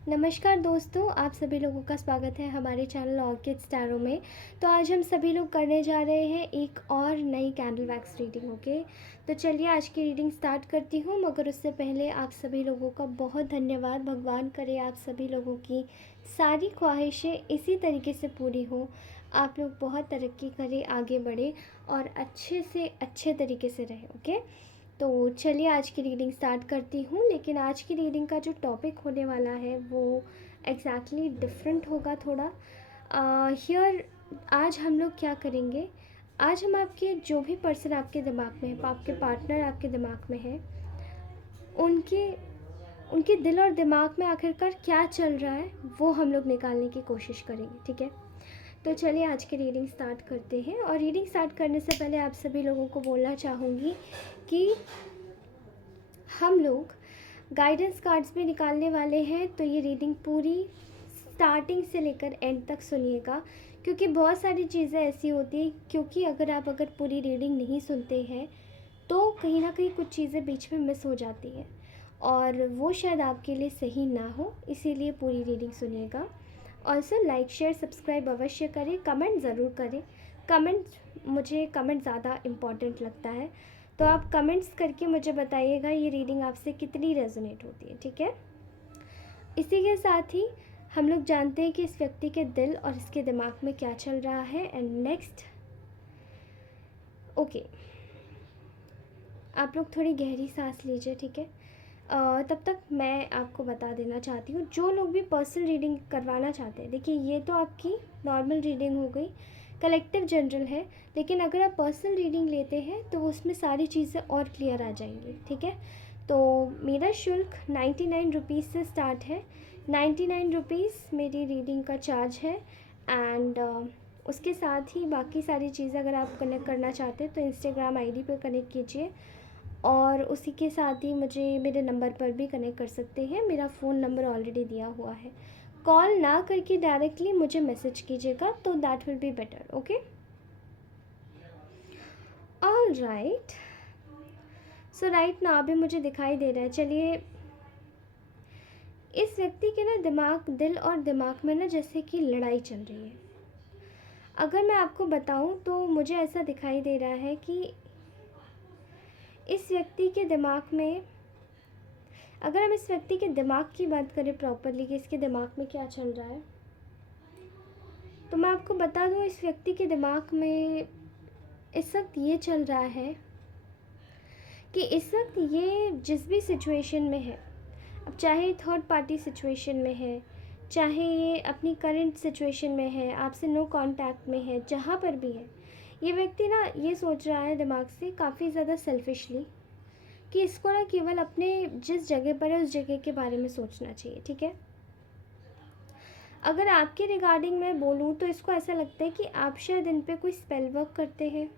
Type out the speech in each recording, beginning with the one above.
नमस्कार दोस्तों, आप सभी लोगों का स्वागत है हमारे चैनल ऑर्किड स्टारों में। तो आज हम सभी लोग करने जा रहे हैं एक और नई कैंडल वैक्स रीडिंग। ओके, तो चलिए आज की रीडिंग स्टार्ट करती हूँ, मगर उससे पहले आप सभी लोगों का बहुत धन्यवाद। भगवान करे आप सभी लोगों की सारी ख्वाहिशें इसी तरीके से पूरी हो, आप लोग बहुत तरक्की करें, आगे बढ़े और अच्छे से अच्छे तरीके से रहें। ओके, तो चलिए आज की रीडिंग स्टार्ट करती हूँ। लेकिन आज की रीडिंग का जो टॉपिक होने वाला है वो एग्जैक्टली डिफरेंट होगा थोड़ा। हियर आज हम लोग क्या करेंगे, आज हम आपके जो भी पर्सन आपके दिमाग में है, आपके पार्टनर आपके दिमाग में है, उनके उनके दिल और दिमाग में आखिरकार क्या चल रहा है वो हम लोग निकालने की कोशिश करेंगे। ठीक है, तो चलिए आज की रीडिंग स्टार्ट करते हैं। और रीडिंग स्टार्ट करने से पहले आप सभी लोगों को बोलना चाहूँगी कि हम लोग गाइडेंस कार्ड्स भी निकालने वाले हैं, तो ये रीडिंग पूरी स्टार्टिंग से लेकर एंड तक सुनिएगा, क्योंकि बहुत सारी चीज़ें ऐसी होती हैं, क्योंकि अगर पूरी रीडिंग नहीं सुनते हैं तो कहीं ना कहीं कुछ चीज़ें बीच में मिस हो जाती हैं और वो शायद आपके लिए सही ना हो, इसीलिए पूरी रीडिंग सुनिएगा। ऑल्सो लाइक शेयर सब्सक्राइब अवश्य करें, कमेंट ज़रूर करें। मुझे कमेंट ज़्यादा इम्पॉर्टेंट लगता है, तो आप कमेंट्स करके मुझे बताइएगा ये रीडिंग आपसे कितनी रेजोनेट होती है। ठीक है, इसी के साथ ही हम लोग जानते हैं कि इस व्यक्ति के दिल और इसके दिमाग में क्या चल रहा है। एंड नेक्स्ट, ओके, आप लोग थोड़ी गहरी सांस लीजिए। ठीक है, तब तक मैं आपको बता देना चाहती हूँ, जो लोग भी पर्सनल रीडिंग करवाना चाहते हैं, देखिए ये तो आपकी नॉर्मल रीडिंग हो गई, कलेक्टिव जनरल है, लेकिन अगर आप पर्सनल रीडिंग लेते हैं तो उसमें सारी चीज़ें और क्लियर आ जाएंगी। ठीक है, तो मेरा शुल्क 99 रुपीज़ से स्टार्ट है। 99 रुपीज़ मेरी रीडिंग का चार्ज है। एंड उसके साथ ही बाकी सारी चीज़ें अगर आप कनेक्ट करना चाहते हैं तो इंस्टाग्राम आईडी पे कनेक्ट कीजिए, और उसी के साथ ही मुझे मेरे नंबर पर भी कनेक्ट कर सकते हैं। मेरा फ़ोन नंबर ऑलरेडी दिया हुआ है। कॉल ना करके डायरेक्टली मुझे मैसेज कीजिएगा, तो that will be better. Okay, all right. So right ना अभी मुझे दिखाई दे रहा है। चलिए, इस व्यक्ति के ना दिल और दिमाग में ना जैसे कि लड़ाई चल रही है। अगर मैं आपको बताऊं तो मुझे ऐसा दिखाई दे रहा है कि इस व्यक्ति के दिमाग में, अगर हम इस व्यक्ति के दिमाग की बात करें प्रॉपरली कि इसके दिमाग में क्या चल रहा है, तो मैं आपको बता दूं इस व्यक्ति के दिमाग में इस वक्त ये चल रहा है कि इस वक्त ये जिस भी सिचुएशन में है, अब चाहे थर्ड पार्टी सिचुएशन में है, चाहे ये अपनी करंट सिचुएशन में है, आपसे नो कांटेक्ट में है, जहाँ पर भी है, ये व्यक्ति ना ये सोच रहा है दिमाग से काफ़ी ज़्यादा सेल्फिशली कि इसको ना केवल अपने जिस जगह पर है उस जगह के बारे में सोचना चाहिए। ठीक है, अगर आपके रिगार्डिंग मैं बोलूँ तो इसको ऐसा लगता है कि आप शायद इन पे कोई स्पेल वर्क करते हैं।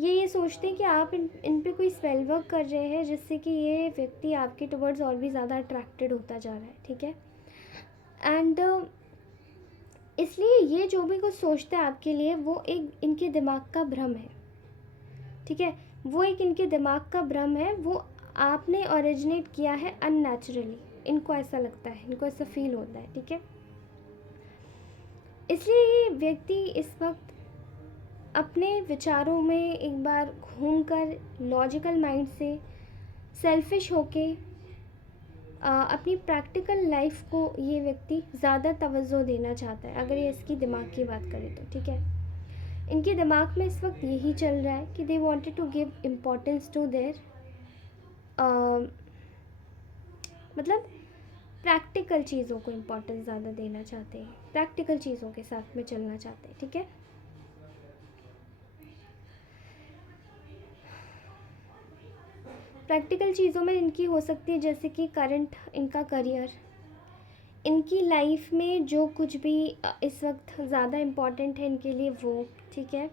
ये सोचते हैं कि आप इन पे कोई स्पेल वर्क कर रहे हैं, जिससे कि ये व्यक्ति आपके टुवर्ड्स और भी ज़्यादा अट्रैक्टेड होता जा रहा है। ठीक है, एंड इसलिए ये जो भी कुछ सोचता है आपके लिए वो एक इनके दिमाग का भ्रम है। ठीक है, वो एक इनके दिमाग का भ्रम है, वो आपने ओरिजिनेट किया है अननेचुरली, इनको ऐसा लगता है, इनको ऐसा फील होता है। ठीक है, इसलिए ये व्यक्ति इस वक्त अपने विचारों में एक बार घूमकर लॉजिकल माइंड से सेल्फिश होके अपनी प्रैक्टिकल लाइफ को ये व्यक्ति ज़्यादा तवज्जो देना चाहता है, अगर ये इसकी दिमाग की बात करें तो। ठीक है, इनके दिमाग में इस वक्त यही चल रहा है कि they wanted to give importance to their, मतलब प्रैक्टिकल चीज़ों को इम्पोर्टेंस ज़्यादा देना चाहते हैं, प्रैक्टिकल चीज़ों के साथ में चलना चाहते हैं। ठीक है, प्रैक्टिकल चीज़ों में इनकी हो सकती है जैसे कि करंट इनका करियर, इनकी लाइफ में जो कुछ भी इस वक्त ज़्यादा इम्पॉर्टेंट है इनके लिए वो। ठीक है,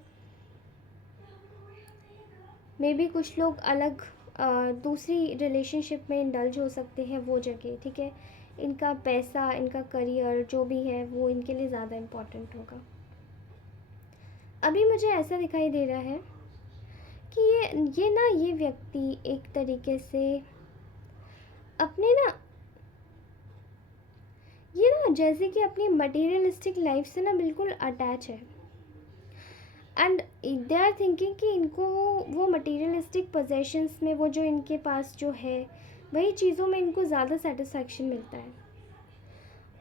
मे बी कुछ लोग अलग दूसरी रिलेशनशिप में इंडल्ज हो सकते हैं, वो जगह। ठीक है, इनका पैसा, इनका करियर जो भी है वो इनके लिए ज़्यादा इम्पॉर्टेंट होगा। अभी मुझे ऐसा दिखाई दे रहा है कि ये व्यक्ति एक तरीके से अपने ना जैसे कि अपनी मटेरियलिस्टिक लाइफ से ना बिल्कुल अटैच है। एंड दे आर थिंकिंग कि इनको वो मटेरियलिस्टिक पोजेशंस में, वो जो इनके पास जो है वही चीज़ों में इनको ज़्यादा सेटिस्फैक्शन मिलता है।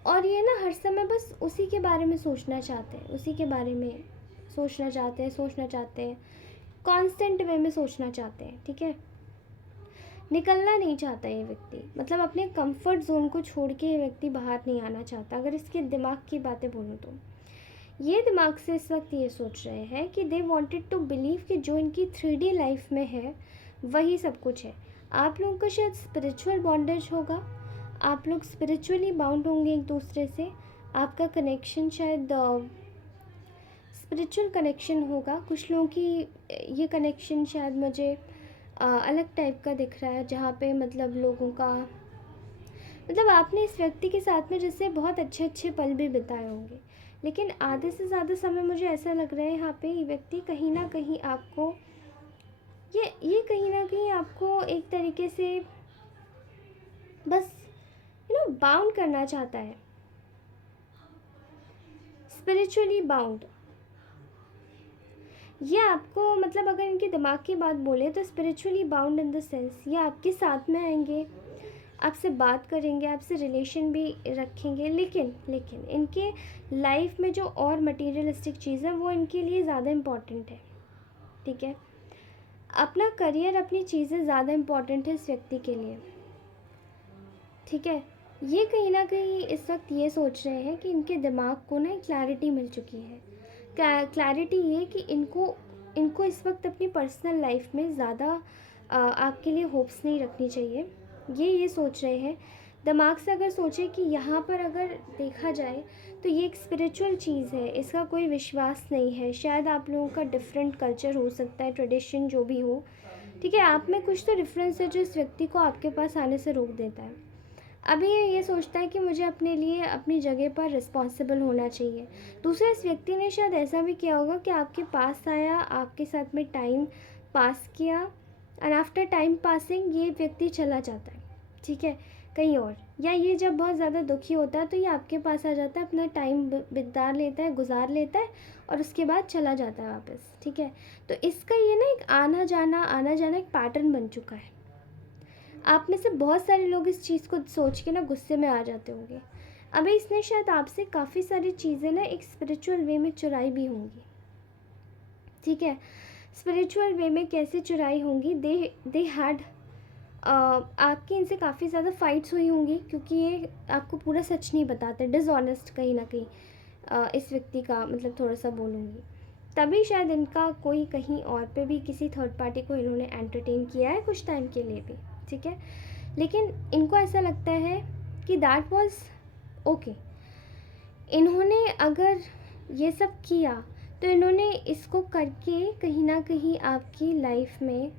और ये ना हर समय बस उसी के बारे में सोचना चाहते हैं, उसी के बारे में सोचना चाहते हैं, कांस्टेंट वे में सोचना चाहते हैं, ठीक है। निकलना नहीं चाहता ये व्यक्ति, मतलब अपने कंफर्ट जोन को छोड़ के ये व्यक्ति बाहर नहीं आना चाहता। अगर इसके दिमाग की बातें बोलूँ तो ये दिमाग से इस वक्त ये सोच रहे हैं कि दे वांटेड टू बिलीव कि जो इनकी 3D लाइफ में है वही सब कुछ है। आप लोगों का शायद स्पिरिचुअल बॉन्डेज होगा, आप लोग स्पिरिचुअली बाउंड होंगे एक दूसरे से, आपका कनेक्शन शायद स्पिरिचुअल कनेक्शन होगा। कुछ लोगों की ये कनेक्शन शायद मुझे अलग टाइप का दिख रहा है, जहाँ पे मतलब लोगों का, मतलब आपने इस व्यक्ति के साथ में जैसे बहुत अच्छे अच्छे पल भी बिताए होंगे, लेकिन आधे से ज़्यादा समय मुझे ऐसा लग रहा है यहाँ पे ये व्यक्ति कहीं ना कहीं आपको ये कहीं ना कहीं आपको एक तरीके से बस बाउंड करना चाहता है, स्पिरिचुअली बाउंड। ये आपको, मतलब अगर इनके दिमाग की बात बोले तो spiritually bound in the sense ये आपके साथ में आएंगे, आपसे बात करेंगे, आपसे रिलेशन भी रखेंगे, लेकिन इनके लाइफ में जो और मटेरियलिस्टिक चीज़ है वो इनके लिए ज़्यादा इम्पॉर्टेंट है, ठीक है। अपना करियर, अपनी चीज़ें ज़्यादा इम्पॉर्टेंट है इस व्यक्ति के लिए, ठीक है। ये कहीं ना कहीं इस वक्त ये सोच रहे हैं कि इनके दिमाग को ना क्लैरिटी मिल चुकी है। क्लैरिटी ये कि इनको इस वक्त अपनी पर्सनल लाइफ में ज़्यादा आपके लिए होप्स नहीं रखनी चाहिए। ये सोच रहे हैं दिमाग से। अगर सोचें कि यहाँ पर अगर देखा जाए तो ये एक स्पिरिचुअल चीज़ है, इसका कोई विश्वास नहीं है। शायद आप लोगों का डिफरेंट कल्चर हो सकता है, ट्रेडिशन जो भी हो, ठीक है। आप में कुछ तो डिफरेंस है जो इस व्यक्ति को आपके पास आने से रोक देता है। अभी ये सोचता है कि मुझे अपने लिए अपनी जगह पर रिस्पॉन्सिबल होना चाहिए। दूसरा, इस व्यक्ति ने शायद ऐसा भी किया होगा कि आपके पास आया, आपके साथ में टाइम पास किया, एंड आफ्टर टाइम पासिंग ये व्यक्ति चला जाता है, ठीक है, कहीं और। या ये जब बहुत ज़्यादा दुखी होता है तो ये आपके पास आ जाता है, अपना टाइम गुजार लेता है और उसके बाद चला जाता है वापस, ठीक है। तो इसका ये ना एक आना जाना एक पैटर्न बन चुका है। आप में से बहुत सारे लोग इस चीज़ को सोच के ना गुस्से में आ जाते होंगे। अभी इसने शायद आपसे काफ़ी सारी चीज़ें ना एक स्पिरिचुअल वे में चुराई भी होंगी, ठीक है। स्पिरिचुअल वे में कैसे चुराई होंगी, दे हैड आपकी इनसे काफ़ी ज़्यादा फाइट्स हुई होंगी, क्योंकि ये आपको पूरा सच नहीं बताते, डिसऑनेस्ट कहीं ना कहीं इस व्यक्ति का मतलब थोड़ा सा बोलूँगी। तभी शायद इनका कोई कहीं और पे भी किसी थर्ड पार्टी को इन्होंने एंटरटेन किया है कुछ टाइम के लिए भी, ठीक है। लेकिन इनको ऐसा लगता है कि दैट वाज ओके। इन्होंने अगर ये सब किया तो इन्होंने इसको करके कहीं ना कहीं आपकी लाइफ में,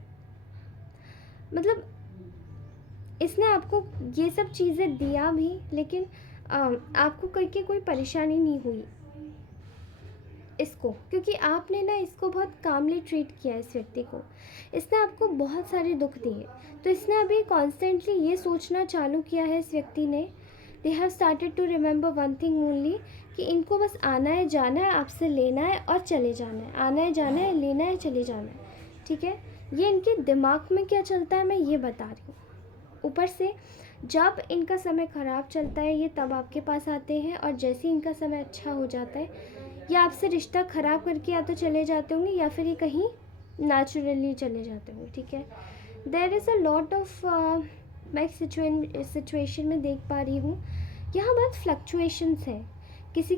मतलब इसने आपको ये सब चीज़ें दिया भी, लेकिन आपको करके कोई परेशानी नहीं हुई इसको, क्योंकि आपने ना इसको बहुत कामली ट्रीट किया इस व्यक्ति को। इसने आपको बहुत सारे दुख दिए, तो इसने अभी कॉन्स्टेंटली ये सोचना चालू किया है इस व्यक्ति ने, they have started to remember one thing only, कि इनको बस आना है, जाना है, आपसे लेना है और चले जाना है, आना है, जाना है, लेना है, चले जाना है, ठीक है। ये इनके दिमाग में क्या चलता है मैं ये बता रही हूँ। ऊपर से जब इनका समय ख़राब चलता है ये तब आपके पास आते हैं, और जैसे ही इनका समय अच्छा हो जाता है या आपसे रिश्ता ख़राब करके या तो चले जाते होंगे या फिर ये कहीं नेचुरली चले जाते होंगे, ठीक है। There is a lot of मैं सिचुएशन में देख पा रही हूँ यहाँ बहुत फ्लक्चुएशंस हैं किसी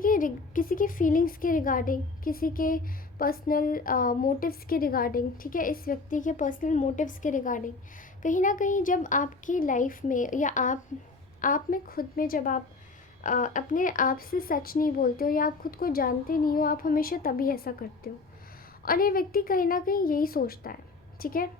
के फीलिंग्स के रिगार्डिंग, किसी के पर्सनल मोटिव्स के रिगार्डिंग, ठीक है। इस व्यक्ति के पर्सनल मोटिव्स के रिगार्डिंग कहीं ना कहीं जब आपकी लाइफ में या आप में खुद में जब आप अपने आप से सच नहीं बोलते हो या आप खुद को जानते नहीं हो, आप हमेशा तभी ऐसा करते हो। और ये व्यक्ति कहीं ना कहीं यही सोचता है, ठीक है।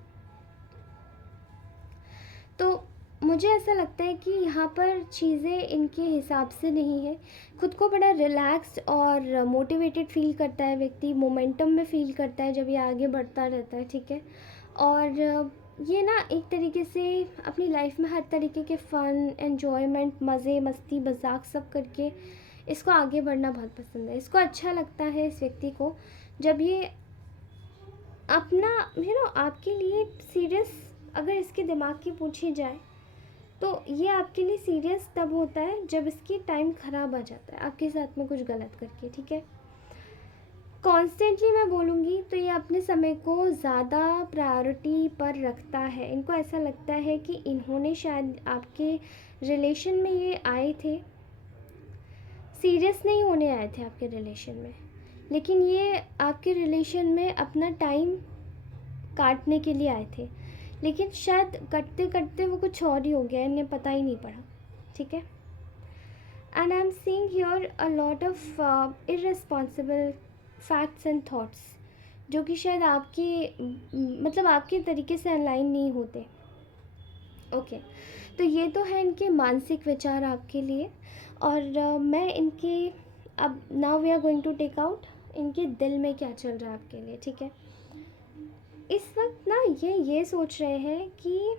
तो मुझे ऐसा लगता है कि यहाँ पर चीज़ें इनके हिसाब से नहीं है। खुद को बड़ा रिलैक्स्ड और मोटिवेटेड फील करता है व्यक्ति, मोमेंटम में फील करता है जब ये आगे बढ़ता रहता है, ठीक है। और ये ना एक तरीके से अपनी लाइफ में हर तरीके के फ़न, एन्जॉयमेंट, मज़े, मस्ती, मज़ाक सब करके इसको आगे बढ़ना बहुत पसंद है। इसको अच्छा लगता है इस व्यक्ति को जब ये अपना आपके लिए सीरियस, अगर इसके दिमाग की पूछी जाए तो ये आपके लिए सीरियस तब होता है जब इसकी टाइम ख़राब आ जाता है आपके साथ में कुछ गलत करके, ठीक है। कॉन्स्टेंटली मैं बोलूँगी तो ये अपने समय को ज़्यादा प्रायोरिटी पर रखता है। इनको ऐसा लगता है कि इन्होंने शायद आपके रिलेशन में ये आए थे, सीरियस नहीं होने आए थे आपके रिलेशन में, लेकिन ये आपके रिलेशन में अपना टाइम काटने के लिए आए थे, लेकिन शायद करते करते वो कुछ और ही हो गया, इन्हें पता ही नहीं पड़ा, ठीक है। And I am seeing here a lot of irresponsible facts and thoughts जो कि शायद आपकी आपके तरीके से अलाइन नहीं होते। ओके, तो ये तो है इनके मानसिक विचार आपके लिए। और मैं इनके, अब now we are going to take out इनके दिल में क्या चल रहा है आपके लिए, ठीक है। इस वक्त ना ये सोच रहे हैं कि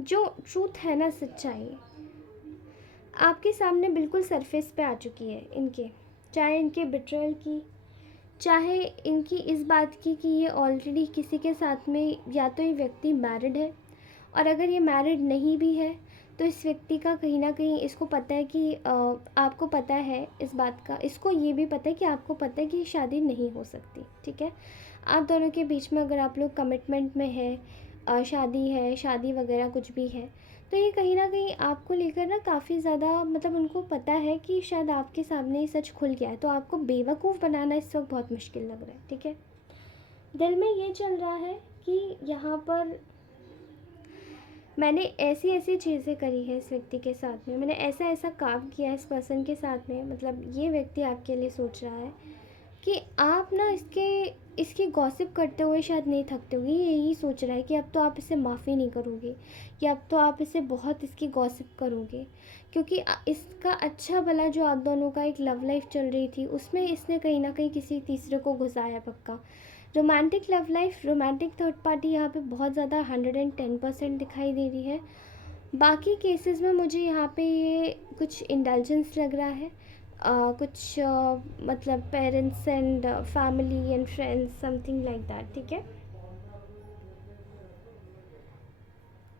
जो ट्रूथ है ना, सच्चाई आपके सामने बिल्कुल सरफेस पे आ चुकी है इनके, चाहे इनके बिट्रेयल की, चाहे इनकी इस बात की कि ये ऑलरेडी किसी के साथ में, या तो ये व्यक्ति मैरिड है, और अगर ये मैरिड नहीं भी है तो इस व्यक्ति का कहीं ना कहीं इसको पता है कि आपको पता है इस बात का, इसको ये भी पता है कि आपको पता है कि शादी नहीं हो सकती, ठीक है। आप दोनों के बीच में अगर आप लोग कमिटमेंट में है, शादी है, शादी वगैरह कुछ भी है, तो ये कहीं ना कहीं आपको लेकर ना काफ़ी ज़्यादा, उनको पता है कि शायद आपके सामने ये सच खुल गया है, तो आपको बेवकूफ़ बनाना इस वक्त बहुत मुश्किल लग रहा है, ठीक है। दिल में ये चल रहा है कि यहाँ पर मैंने ऐसी ऐसी चीज़ें करी है इस व्यक्ति के साथ में, मैंने ऐसा ऐसा काम किया है इस पर्सन के साथ में, ये व्यक्ति आपके लिए सोच रहा है कि आप ना इसकी गॉसिप करते हुए शायद नहीं थकते होगे। ये यही सोच रहा है कि अब तो आप इसे माफ़ी नहीं करोगे, या अब तो आप इसे बहुत इसकी गॉसिप करोगे, क्योंकि इसका अच्छा भला जो आप दोनों का एक लव लाइफ चल रही थी उसमें इसने कहीं ना कहीं किसी तीसरे को घुसाया पक्का। Romantic love life, romantic third party यहाँ पे बहुत ज़्यादा 110% दिखाई दे रही है। बाकी केसेस में मुझे यहाँ पे ये कुछ इंडल्जेंस लग रहा है, कुछ parents and family and friends, something like that, ठीक है।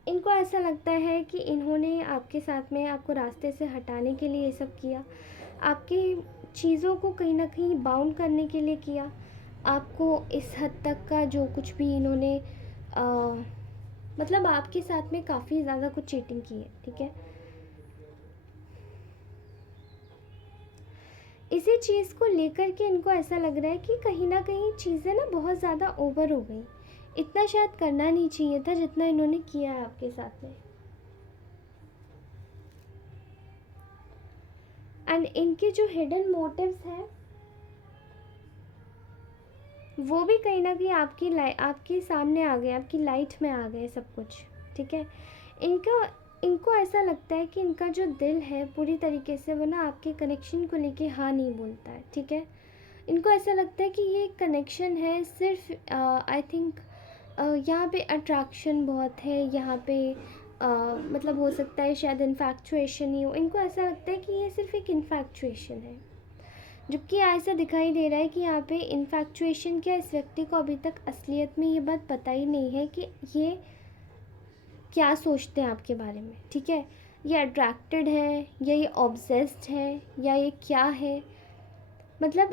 इनको ऐसा लगता है कि इन्होंने आपके साथ में आपको रास्ते से हटाने के लिए ये सब किया, आपकी चीज़ों को कहीं ना कहीं बाउंड करने के लिए किया, आपको इस हद तक का जो कुछ भी इन्होंने आपके साथ में काफ़ी ज़्यादा कुछ चीटिंग की है, ठीक है। इसी चीज़ को लेकर के इनको ऐसा लग रहा है कि कहीं ना कहीं चीज़ें ना बहुत ज़्यादा ओवर हो गई, इतना शायद करना नहीं चाहिए था जितना इन्होंने किया है आपके साथ में। एंड इनके जो हिडन मोटिव्स हैं वो भी कहीं ना कहीं आपके सामने आ गए, आपकी लाइट में आ गए सब कुछ, ठीक है। इनको ऐसा लगता है कि इनका जो दिल है पूरी तरीके से वो ना आपके कनेक्शन को लेके हाँ नहीं बोलता है, ठीक है। इनको ऐसा लगता है कि ये कनेक्शन है सिर्फ आई थिंक यहाँ पे अट्रैक्शन बहुत है, यहाँ पे हो सकता है शायद इन्फैक्चुएशन ही हो। इनको ऐसा लगता है कि ये सिर्फ एक इन्फैक्चुएशन है, जबकि ऐसा दिखाई दे रहा है कि यहाँ पे इन्फैक्चुएशन क्या, इस व्यक्ति को अभी तक असलियत में ये बात पता ही नहीं है कि ये क्या सोचते हैं आपके बारे में, ठीक है। ये अट्रैक्टेड है या ये ऑब्सेस्ड है या ये क्या है,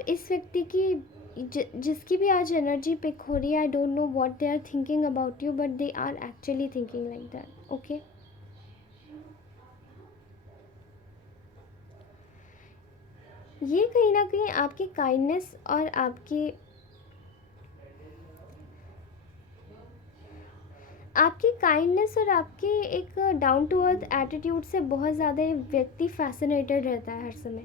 इस व्यक्ति की जिसकी भी आज एनर्जी पिक हो रही है, I don't know what they are thinking about you, but they are actually thinking like that, okay. ये कहीं ना कहीं आपकी काइंडनेस और आपके एक डाउन टू अर्थ एटीट्यूड से बहुत ज़्यादा ये व्यक्ति फैसिनेटेड रहता है हर समय,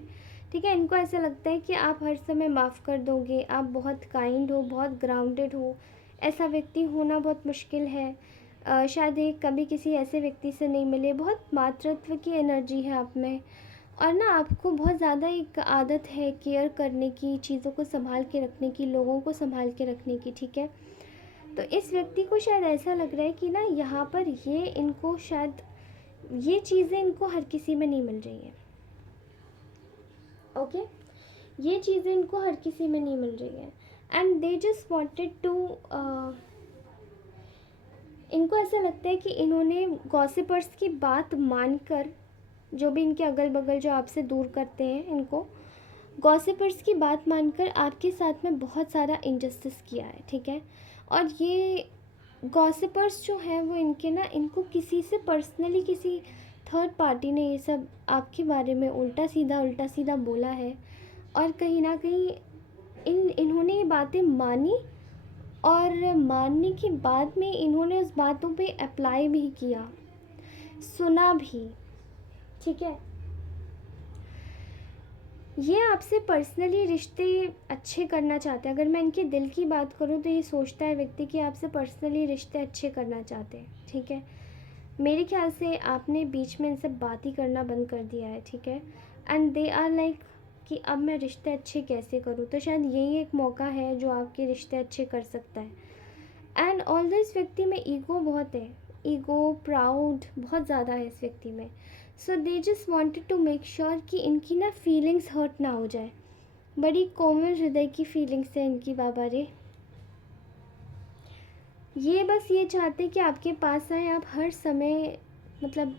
ठीक है। इनको ऐसा लगता है कि आप हर समय माफ़ कर दोगे, आप बहुत काइंड हो, बहुत ग्राउंडेड हो, ऐसा व्यक्ति होना बहुत मुश्किल है। शायद ये कभी किसी ऐसे व्यक्ति से नहीं मिले, बहुत मातृत्व की एनर्जी है आप में, और ना आपको बहुत ज़्यादा एक आदत है केयर करने की, चीज़ों को संभाल के रखने की, लोगों को संभाल के रखने की, ठीक है। तो इस व्यक्ति को शायद ऐसा लग रहा है कि ना यहाँ पर ये इनको शायद ये चीज़ें इनको हर किसी में नहीं मिल रही हैं। ओके, ये चीज़ें इनको हर किसी में नहीं मिल रही हैं and they just wanted to, इनको ऐसा लगता है कि इन्होंने गॉसिपर्स की बात मानकर, जो भी इनके अगल बगल जो आपसे दूर करते हैं, इनको गॉसिपर्स की बात मानकर आपके साथ में बहुत सारा इनजस्टिस किया है, ठीक है। और ये गॉसिपर्स जो हैं वो इनके ना, इनको किसी से पर्सनली, किसी थर्ड पार्टी ने ये सब आपके बारे में उल्टा सीधा बोला है और कहीं ना कहीं इन्होंने ये बातें मानी और मानने के बाद में इन्होंने उस बातों पे अप्लाई भी किया, सुना भी, ठीक है। ये आपसे पर्सनली रिश्ते अच्छे करना चाहते हैं। अगर मैं इनके दिल की बात करूँ तो ये सोचता है व्यक्ति कि आपसे पर्सनली रिश्ते अच्छे करना चाहते हैं, ठीक है। मेरे ख्याल से आपने बीच में इनसे बात ही करना बंद कर दिया है, ठीक है। एंड दे आर लाइक कि अब मैं रिश्ते अच्छे कैसे करूँ, तो शायद यही एक मौका है जो आपके रिश्ते अच्छे कर सकता है। एंड ऑल इस व्यक्ति में ईगो बहुत है, ईगो प्राउड बहुत ज़्यादा है इस व्यक्ति में। So they just wanted to make sure कि इनकी ना फीलिंग्स हर्ट ना हो जाए। बड़ी कोमल हृदय की फीलिंग्स है इनकी बाबा रे। ये बस ये चाहते कि आपके पास आए, आप हर समय मतलब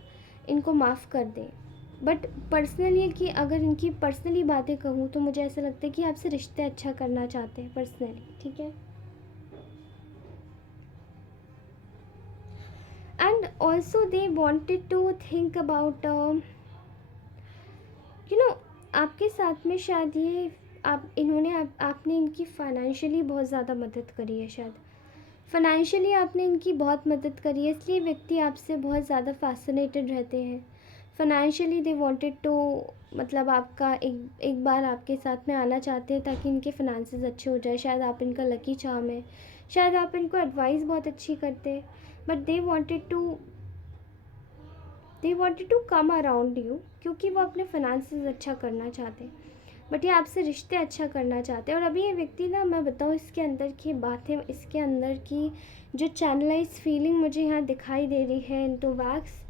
इनको माफ़ कर दें। बट पर्सनली कि अगर इनकी पर्सनली बातें कहूँ तो मुझे ऐसा लगता है कि आपसे रिश्ते अच्छा करना चाहते हैं पर्सनली, ठीक है। And also they wanted to think about आपके साथ में शायद ये आपने इनकी फाइनेंशियली बहुत ज़्यादा मदद करी है, शायद फाइनेंशियली आपने इनकी बहुत मदद करी है, इसलिए व्यक्ति आपसे बहुत ज़्यादा फैसिनेटेड रहते हैं। फाइनेंशियली दे वांटेड टू मतलब आपका एक बार आपके साथ में आना चाहते हैं ताकि इनके फाइनेंसेस अच्छे हो जाए। शायद आप इनका लकी चार्म है, शायद आप इनको एडवाइस बहुत अच्छी करते हैं, but they wanted to come around you, क्योंकि वो अपने फाइनेंसेस अच्छा करना चाहते हैं, बट ये आपसे रिश्ते अच्छा करना चाहते हैं। और अभी ये व्यक्ति ना, मैं बताऊँ इसके अंदर की बातें, इसके अंदर की जो चैनलाइज फीलिंग मुझे यहाँ दिखाई दे रही है इनटू वैक्स,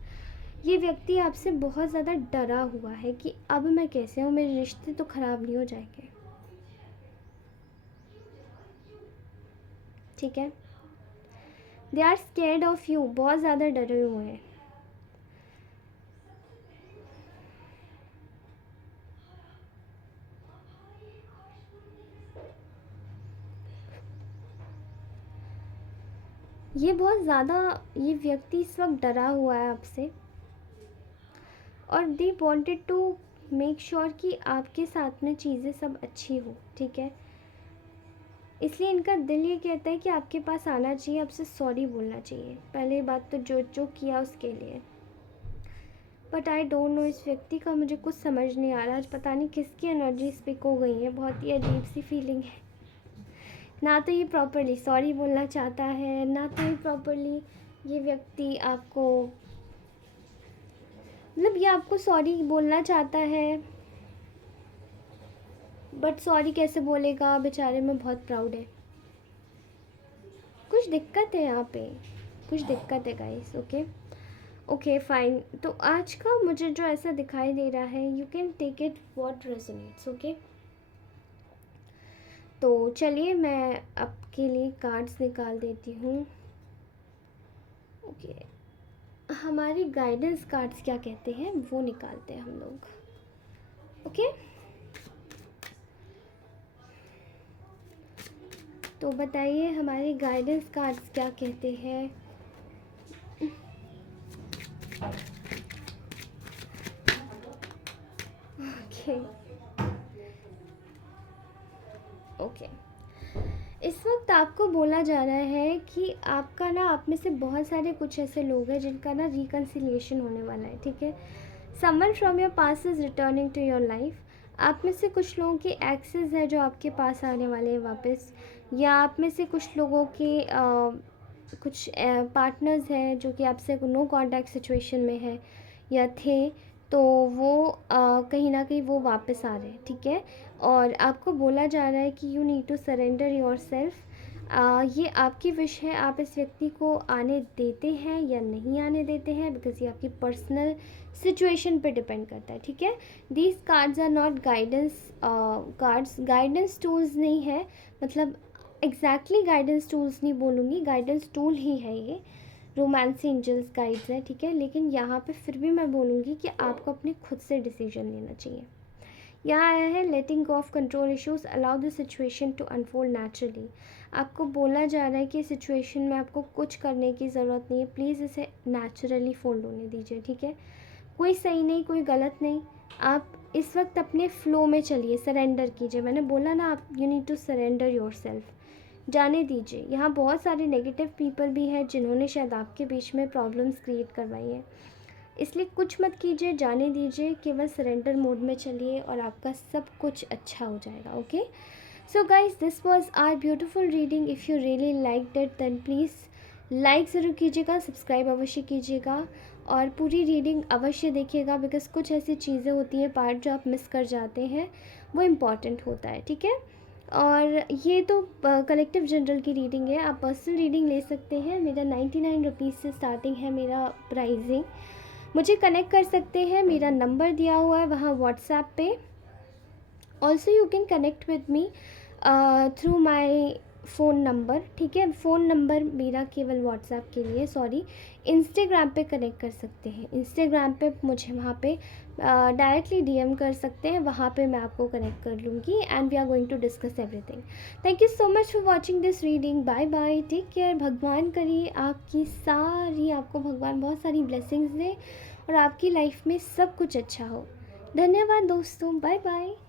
ये व्यक्ति आपसे बहुत ज़्यादा डरा हुआ है कि अब मैं कैसे हूँ, मेरे रिश्ते तो ख़राब नहीं हो जाएंगे, ठीक है। They are scared of you, बहुत ज़्यादा डरे हुए हैं। ये बहुत ज़्यादा, ये व्यक्ति इस वक्त डरा हुआ है आपसे और they wanted to make sure कि आपके साथ में चीज़ें सब अच्छी हो, ठीक है। इसलिए इनका दिल ये कहता है कि आपके पास आना चाहिए, आपसे सॉरी बोलना चाहिए, पहले बात तो जो किया उसके लिए। बट आई डोंट नो, इस व्यक्ति का मुझे कुछ समझ नहीं आ रहा। आज पता नहीं किसकी एनर्जी स्पिक हो गई है, बहुत ही अजीब सी फीलिंग है। ना तो ये प्रॉपरली सॉरी बोलना चाहता है, ना तो ये प्रॉपरली ये व्यक्ति आपको मतलब ये आपको सॉरी बोलना चाहता है, बट सॉरी कैसे बोलेगा, बेचारे में बहुत प्राउड है। कुछ दिक्कत है यहाँ पे, कुछ दिक्कत है गाइस। Okay fine. तो आज का मुझे जो ऐसा दिखाई दे रहा है, you can take it what resonates, okay. तो चलिए मैं आपके लिए कार्ड्स निकाल देती हूँ। ओके, हमारे गाइडेंस कार्ड्स क्या कहते हैं वो निकालते हैं हम लोग, ओके। तो बताइए हमारे गाइडेंस कार्ड्स क्या कहते हैं। ओके, इस वक्त आपको बोला जा रहा है कि आपका ना, आप में से बहुत सारे कुछ ऐसे लोग हैं जिनका ना रिकन्सिलिएशन होने वाला है, ठीक है। Someone from your past is returning to your life. आप में से कुछ लोगों के एक्सेस है जो आपके पास आने वाले हैं वापस, या आप में से कुछ लोगों के कुछ पार्टनर्स हैं जो कि आपसे नो कॉन्टैक्ट सिचुएशन में है या थे, तो वो कहीं ना कहीं वो वापस आ रहे हैं, ठीक है। और आपको बोला जा रहा है कि you need to surrender your self. ये आपकी विश है, आप इस व्यक्ति को आने देते हैं या नहीं आने देते हैं, बिकॉज ये आपकी पर्सनल सिचुएशन पे डिपेंड करता है, ठीक है। These cards are not guidance cards, guidance tools नहीं है, मतलब एग्जैक्टली गाइडेंस टूल्स नहीं बोलूँगी, गाइडेंस टूल ही है ये, रोमांसी एंजल्स गाइड्स है, ठीक है। लेकिन यहाँ पे फिर भी मैं बोलूँगी कि आपको अपने खुद से डिसीजन लेना चाहिए। यहाँ आया है letting go of control issues allow the situation to unfold naturally. आपको बोला जा रहा है कि सिचुएशन में आपको कुछ करने की ज़रूरत नहीं है, प्लीज़ इसे नेचुरली फोल्ड होने दीजिए, ठीक है। कोई सही नहीं, कोई गलत नहीं, आप इस वक्त अपने फ्लो में चलिए, सरेंडर कीजिए। मैंने बोला ना, आप you need to surrender your self, जाने दीजिए। यहाँ बहुत सारे नेगेटिव पीपल भी हैं जिन्होंने शायद आपके बीच में प्रॉब्लम्स क्रिएट करवाई हैं, इसलिए कुछ मत कीजिए, जाने दीजिए, केवल सरेंडर मोड में चलिए और आपका सब कुछ अच्छा हो जाएगा। Okay, so guys, this was our beautiful reading. If you really like it then please like ज़रूर कीजिएगा, सब्सक्राइब अवश्य कीजिएगा और पूरी रीडिंग अवश्य देखिएगा, बिकॉज कुछ ऐसी चीज़ें होती हैं, पार्ट जो आप मिस कर जाते हैं वो इम्पॉर्टेंट होता है, ठीक है। और ये तो कलेक्टिव जनरल की रीडिंग है, आप पर्सनल रीडिंग ले सकते हैं। मेरा 99 रुपीज़ से स्टार्टिंग है मेरा प्राइसिंग। मुझे कनेक्ट कर सकते हैं, मेरा नंबर दिया हुआ है वहाँ व्हाट्सएप पे। Also you can connect with me through my phone number, ठीक है। फ़ोन नंबर मेरा केवल व्हाट्सएप के लिए, सॉरी, इंस्टाग्राम पे कनेक्ट कर सकते हैं। इंस्टाग्राम पे मुझे वहाँ पे डायरेक्टली डीएम कर सकते हैं, वहाँ पे मैं आपको कनेक्ट कर लूँगी and we are going to discuss everything. Thank you so much for watching this reading. Bye bye, take care. भगवान करिए आपकी सारी, आपको भगवान बहुत सारी ब्लेसिंग्स दे और आपकी लाइफ में सब कुछ अच्छा हो। धन्यवाद दोस्तों, बाय बाय।